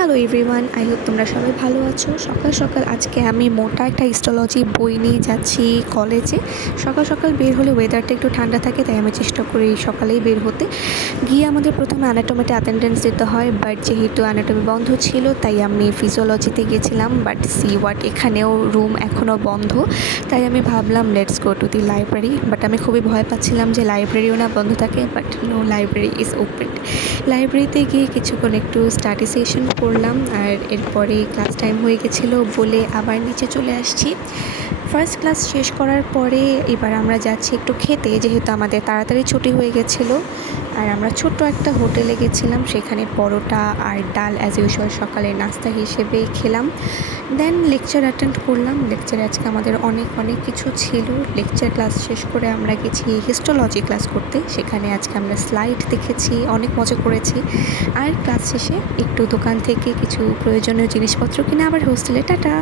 Hello everyone, I hope তোমরা সবাই ভালো আছো। সকাল সকাল আজকে আমি মোটা একটা হিস্টোলজি বই নিয়ে যাচ্ছি কলেজে। সকাল সকাল বের হলে ওয়েদারটা একটু ঠান্ডা থাকে, তাই আমি চেষ্টা করি সকালেই বের হতে। গিয়ে আমাদের প্রথমে অ্যানাটমিতে অ্যাটেন্ডেন্স দিতে হয়, বাট যেহেতু অ্যানাটমি বন্ধ ছিল তাই আমি ফিজিওলজিতে গেছিলাম। বাট সি ওয়াট, এখানেও রুম এখনও বন্ধ, তাই আমি ভাবলাম let's go to the library. But আমি খুবই ভয় পাচ্ছিলাম যে লাইব্রেরিও না বন্ধ থাকে, but no, library is open. লাইব্রেরিতে গিয়ে কিছুক্ষণ একটু স্টাডি সেশন করলাম, আর এরপরে ক্লাস টাইম হয়ে গেছিলো বলে আবার নিচে চলে আসছি। ফার্স্ট ক্লাস শেষ করার পরে এবার আমরা যাচ্ছি একটু খেতে, যেহেতু আমাদের তাড়াতাড়ি ছুটি হয়ে গেছিলো। আর আমরা ছোট্ট একটা হোটেলে গেছিলাম, সেখানে পরোটা আর ডাল অ্যাজ ইউজুয়াল সকালের নাস্তা হিসেবে খেলাম। দেন লেকচার অ্যাটেন্ড করলাম। লেকচারে আজকে আমাদের অনেক কিছু ছিল। লেকচার ক্লাস শেষ করে আমরা গেছি হিস্টোলজি ক্লাস করতে, সেখানে আজকে আমরা স্লাইড দেখেছি, অনেক মজা করেছি। আর ক্লাস শেষে একটু দোকান থেকে কিছু প্রয়োজনীয় জিনিসপত্র কিনে আবার হোস্টেলে টাটা।